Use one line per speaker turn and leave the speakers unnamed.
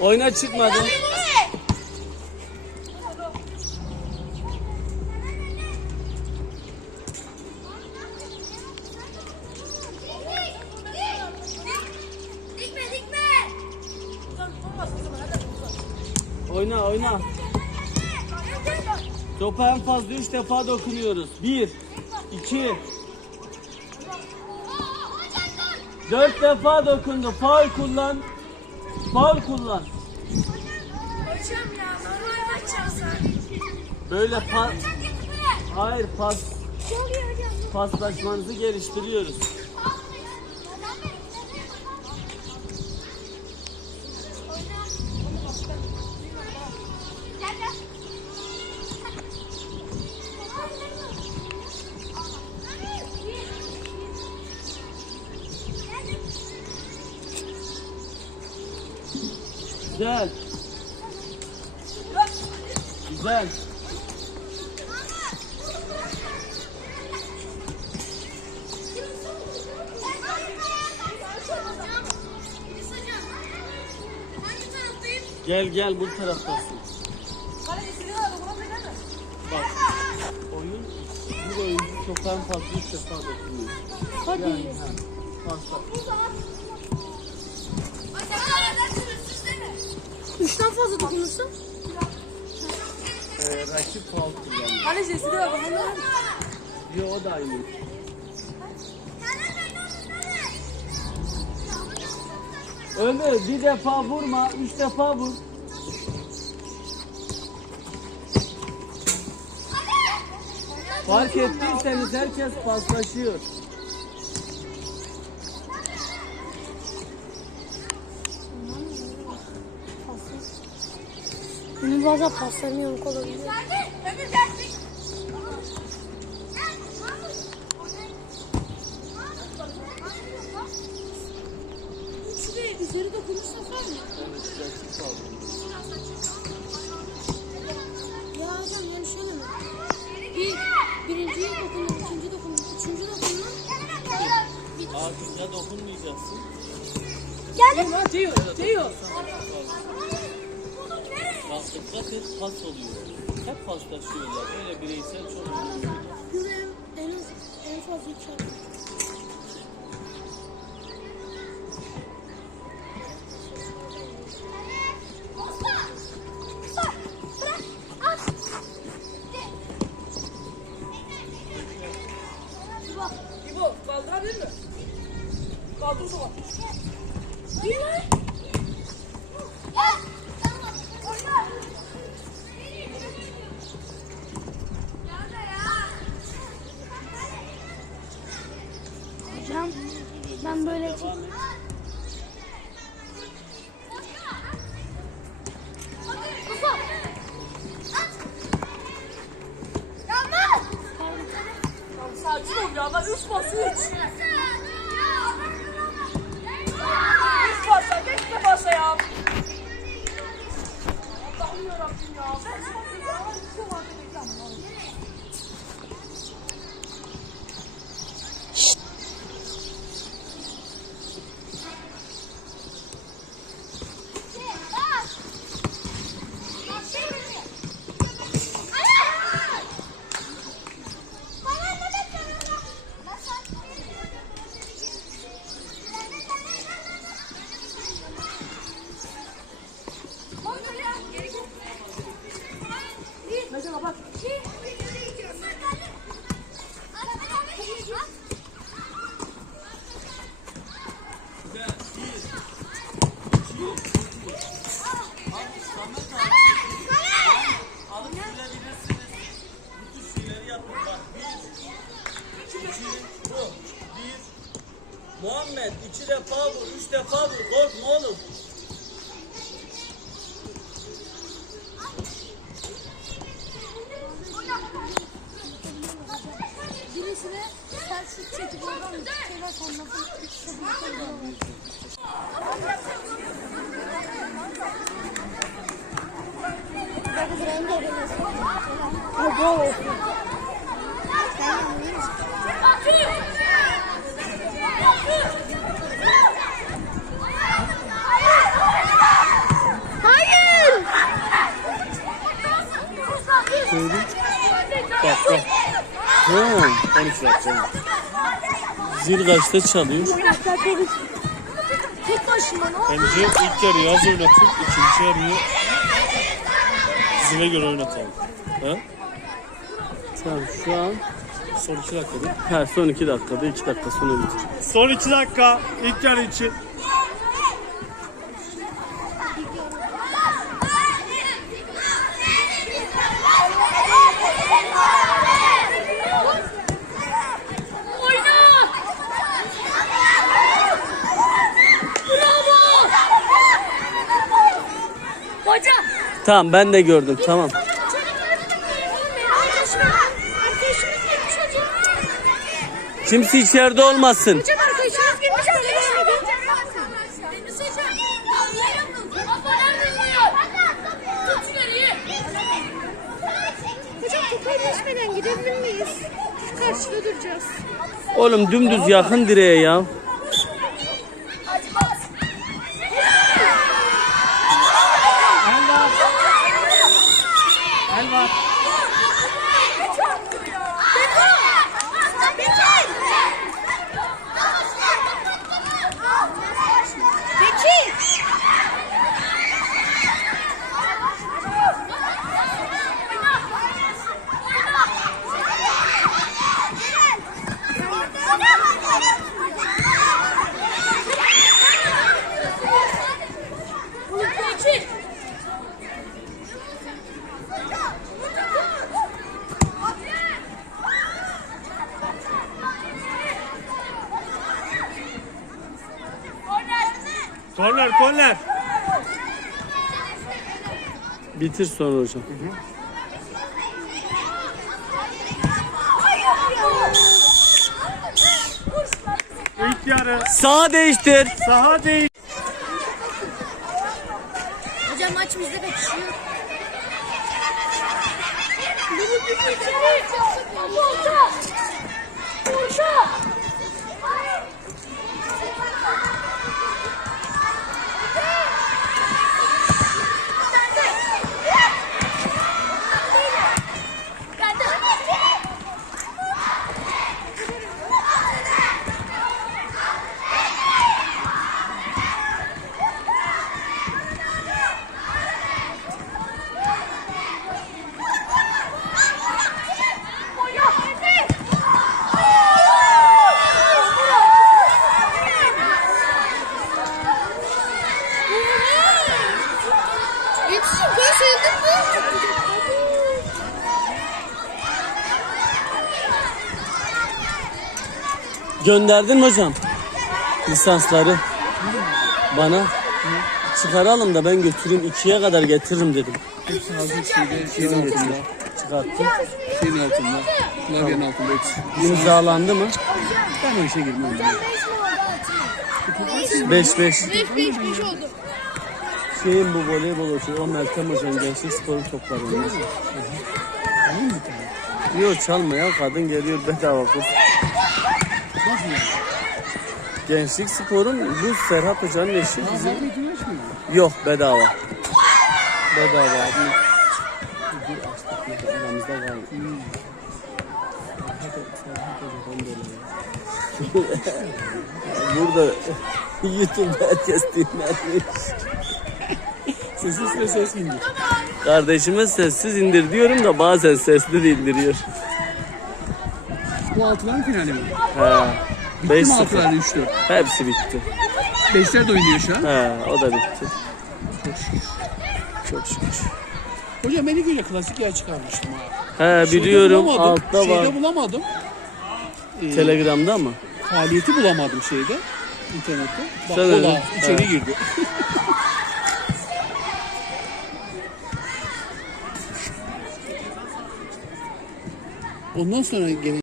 Oyuna çıkmadı. Oyna oyna. Topa en fazla 3 defa dokunuyoruz. 1 2 4 defa dokundu. Faul kullan. Faul kullan.
Hocam ya normal maç yapsak.
Böyle pas Hayır pas paslaşmanızı geliştiriyoruz.
Gel gel.
Güzel. Güzel. Gel gel bu taraftasın. Bak oyun bir oyuncu çoktan fazla üç defa dokunuyor.
Hadi.
Yani ha, fazla.
Üçten fazla dokunursa?
Ee, rakip faul kullanıyor.
Hani sesi de bakalım.
Yo o da aynı. Ömür bir defa vurma, üç defa vur. Fark ettiyseniz herkes paslaşıyor.
Benim bazen
dersi.
Şuraya üzeri dokunursa var mı? Ya hocam yani şöyle mi? Bir, birinciye dokunur, ikinci dokunur, üçüncü dokunur.
Artık ya dokunmayacaksın.
Gel. Diyor, diyor.
Et pas oluyor. Hep paslaşıyorlar. Böyle bireysel çok önemli.
Görev en az, en fazla
mi? Kaldır o zaman.
Değil mi?
Ben böyle.
Tamam sakin ol ya ben 3 bas 3. 3 basa geç de basa ya. Allah'ım yarabbim ya. Ben sana ya. Bir şey var dedik ama. Mesela bak.
Güzel. Bir, iki, Samet abi. Alıp sürebilirsiniz. Bu tür şeyleri yapın. Bak bir, iki, bu. Bir. Muhammed iki defa vur, üç defa vur. Korkma oğlum.
birisine ters çekip oradan şeyler konmasın. Bakın rengi öğreniyorsun. Hadi olsun. Sen anlıyorsun.
dakikaydı? Bak bak. Ha, 12 dakika. Zil kaçta çalıyor?
Tek başıma ne
Bence ilk yarıyı az oynatın, ikinci yarıyı zile göre oynatalım. Ha?
Tamam şu an
Son 2 dakika değil mi?
ha, son 2 dakikada 2 dakika sonra bitir.
Son 2 dakika ilk yarı için.
Hocam.
Tamam ben de gördüm tamam.
Arkadaşımız gitmiş hocam.
Kimse içeride olmasın. Oğlum dümdüz yakın direğe ya.
Korner korner.
Bitir sonra hocam.
İlk yarı
Sağa değiştir.
saha değil.
Hocam maç bizde bekliyor. Yetişin ben söyledim mi?
Gönderdin mi hocam? Lisansları. Bana. Çıkaralım da ben götüreyim ikiye kadar getiririm dedim.
Hepsi hazır şeyde, şeyin altında.
Çıkarttım.
Şeyin altında. Klavyenin altında hepsi.
İmzalandı mı?
Ben o işe girmem.
5 5.
5 5 5 oldu.
Şeyin bu voleybol hoca, o Meltem hocam gençlik sporu toplar onlar. Yok çalma ya kadın geliyor bedava kız. Gençlik sporun bu Serhat hocanın eşi bizim. Yok bedava. Bedava abi. Aramızda kaldı. Burada YouTube herkes dinlenmiş.
Sessiz ve ses indir.
Kardeşime sessiz indir diyorum da bazen sesli de indiriyor.
Bu altıların finali mi?
He.
Bitti
5
mi
0.
altılar 3 4?
Hepsi bitti.
Beşler de oynuyor şu an.
He, o da bitti.
Çok şükür.
Çok şükür.
Hocam ben ilk önce klasik yer çıkarmıştım ha.
He
Şeyde
biliyorum
bulamadım,
altta
şeyde
var.
bulamadım. Ee,
Telegram'da mı?
faaliyeti bulamadım şeyde. internette. Bak
Sen
ola
öyle.
içeri
Ha.
girdi. Ondan sonra gelen